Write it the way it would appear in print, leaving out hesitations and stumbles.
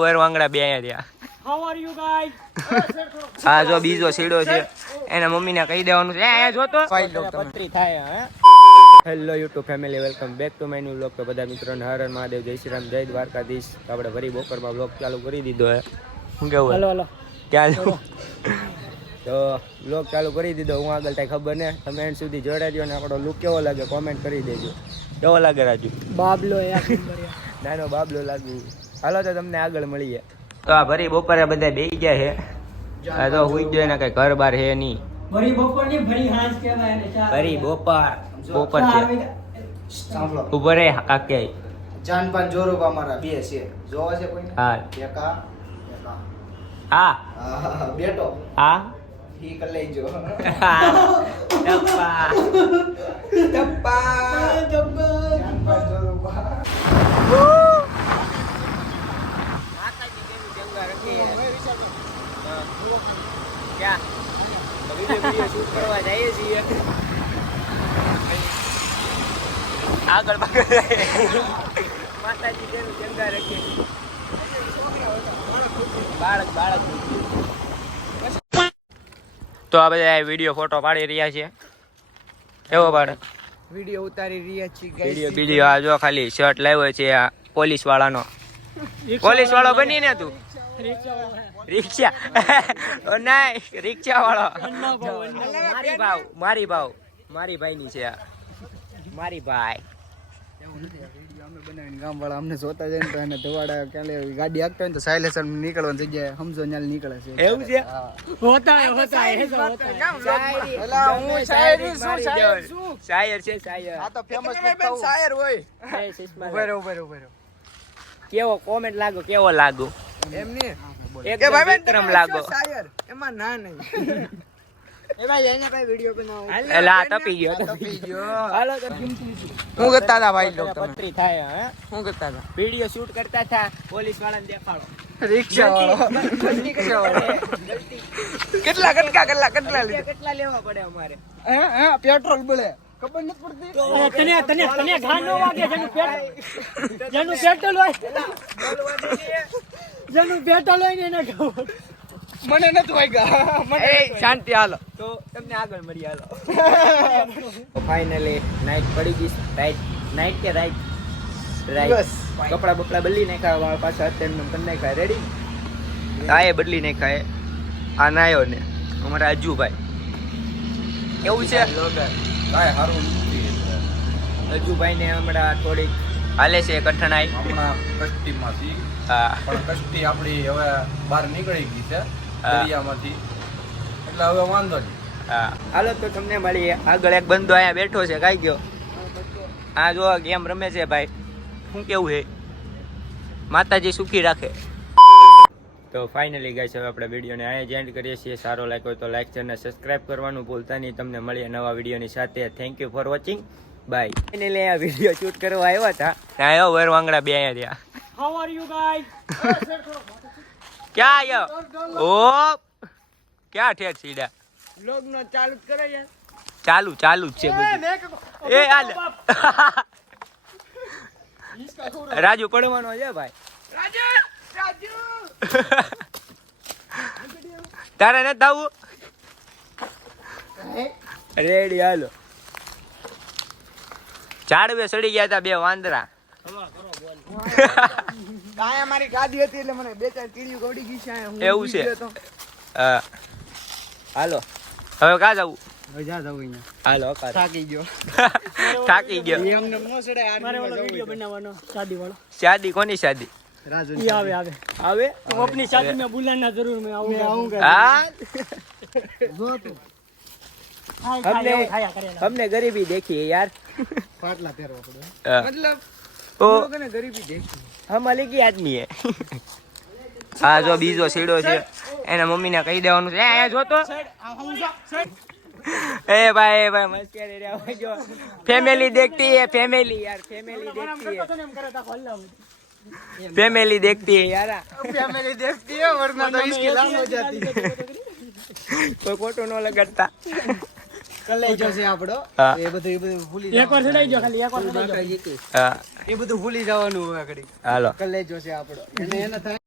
વાંગડા બે અહીંયા રહ્યા. How are you guys? હા જો બીજો સીડો છે, એના મમ્મીને કહી દેવાનું છે. અહીંયા જોતો પતરી થાય. Hello YouTube family, welcome back to my new vlog. તો બધા મિત્રોને હર હર મહાદેવ, જય શ્રી રામ, જય દ્વારકાધીશ. તો આપણે ફરી બપોરમાં વ્લોગ ચાલુ કરી દીધો હે. શું કેવું? Hello hello. ક્યાં જાઉં? તો વ્લોગ ચાલુ કરી દીધો. હું આગળ કાંઈ ખબર ને, તમે એન્ડ સુધી જોડાઈ દો ને આપણો લુક કેવો લાગે કોમેન્ટ કરી દેજો. કેવો લાગે રાજુ? બાબલો નાનો બાબલો લાગુ. હાલો તો તમને આગળ મળીએ. તો આ ભરી બપોરે બધા બેસી ગયા છે. આ તો હુઈ ગયો ને કઈ ઘર બાર હે નહીં. ભરી બપોર ની ભરી હાંસ કહેવાય ને. ભરી બપોર છે. સાંભળો ઉભો રે કાકે. જાનપાન જોરો અમારા બે છે. જોવા છે કોઈ? હા એકા હા બેટો હા ઈ કર લેજો. ટપ્પા જાનપાન જોરો આગળ માતાજી તેનું જંગા રખે. બાળક તો આ બધા વિડીયો ફોટો પાડી રહ્યા છે. કેવો બાળક? વિડિયો ઉતારી રહ્યા છીએ વિડીયો આ જો ખાલી શર્ટ લાવ્યો છે આ પોલીસ વાળાનો. પોલીસ વાળો બની ને તું? રિક્ષા નહીં, રિક્ષા વાળો. મારી ભાઈ ની છે આ. મારી ભાઈ અમે બનાવીને ગામ વાળા અમને જોતા જાય ને તો એને ધવાડા ક્યાં ગાડી આગતા હોય ને તો સાયલેન્સર નીકળવાની જગ્યાએ સમજો ન્યાલ નીકળે છે. એવું છે? હોતા હે એલા હું શાયર છું. શાયર છે શાયર. આ તો ફેમસ શાયર હોય. ઉભરો કેવો કોમેન્ટ લાગો? કેવો લાગો? એમની એકદમ વિક્રમ લાગો. શાયર એમાં ના નહીં. એ ભાઈ એને ભાઈ વિડિયો બનાવો. એલા ટપી ગયો. હાલો તો હું કરતા હતા ભાઈ લોક તમે? પતરી થાય. હે હું કરતા હતા? વિડિયો શૂટ કરતા હતા, પોલીસ વાળાને દેખાડો. રિક્ષા વાળો. કેટલા લીધા? કેટલા લેવા પડે અમારે? હે પેટ્રોલ બળે ખબર નથી પડતી. તને ઘા નો વાગે. જેનું પેટ્રોલ હોય ને એને ખબર. મને નથી વાગ્યા. મને શાંતિ. હાલો તો તમને આગળ મળી. હાલો ફાઇનલી નાઈટ પડી ગઈ. નાઈટ કે રાઈટ? કપડા બપડા બદલી નાખ્યા, વાળ પાછા અત્યારે કરી નાખ્યા. રેડી? આ એ બદલી નાખ્યા. આ નાયો ને અમારા અજુભાઈ. એવું છે અજુભાઈ ને હમણાં થોડીક હાલે છે કઠણાઈ. હમણાં કષ્ટીમાંથી હા પણ કષ્ટી આપણી હવે બહાર નીકળી ગઈ છે દરિયામાંથી, એટલે હવે વાંધો નહીં. હા હાલો તો તમને મળીએ આગળ. એક બંદો અહીંયા બેઠો છે, કાઈ ગયો. હા જો ગેમ રમે છે ભાઈ. શું કેવું છે? માતાજી સુખી રાખે. તો ફાઇનલી ગાઈસ હવે આપણે વિડીયોને અહીંયા જ એન્ડ કરીએ છીએ. સારો લાગ્યો તો લાઈક ચેનલ સબસ્ક્રાઇબ કરવાનું ભૂલતા નહીં. તમને મળીએ નવા વિડીયોની સાથે. Thank you for watching. Bye. Finally આ વિડીયો શૂટ કરવા આવ્યા હતા. આવ્યો વર વાંગડા બે અહીંયા રહ્યા. How are you guys? ક્યાં આવ્યો? ઓ ક્યાં ઠેઠ સીડા? લોગ નો ચાલુ કરે યાર. ચાલુ જ છે બધું. એ હાલ રાજુ પડવાનો છે ભાઈ. રાજુ તારે નથી આવું? રેડી હાલો. ઝાડવે ચડી ગયા હતા બે વાંદરા. કાયા મારી ગાડી હતી એટલે મને બે ચાર કીડીઓ ગોડી ગઈ છે. એવું છે? હા હાલો હવે કાં જવું? મજા જાવ અહીંયા. હાલો કાં. થાકી ગયો. થાકી ગયો. એમને નો સડે મારે ઓલો વિડિયો બનાવવાનો શાદી વાળો. શાદી કોની શાદી? રાજુ ये आवे આવે? तुम अपनी शादी में बुलाना जरूर मैं आऊंगा. હા जो तू हमने गरीबी देखी है यार. પાટલા પહેરવા પડે. हाँ. મતલબ तो લોકોને ગરીબી દેખી. हम अलग ही आदमी है. હા જો બીજો સીડો છે, એના મમ્મીને કહી દેવાનું છે. અહીંયા જોતો એ ભાઈ મસ્ત કરી રહ્યા હોય. જો ફેમિલી દેખતી है, ફેમિલી યાર, ફેમિલી દેખતી है, फैमिली देखती है यार. ફેમિલી દેખતી હે વરના તો इसकी लाल हो जाती. કોઈ ખોટું ન લગાડતા. કલેજો છે આપણો. હા. એ બધું ભૂલી એકવાર ચડાઈ ગયો ખાલી એકવાર ચડાઈ ગયો. હા એ બધું ભૂલી જવાનું હવે ઘડી. હાલો કલેજો છે આપણો. એને થાય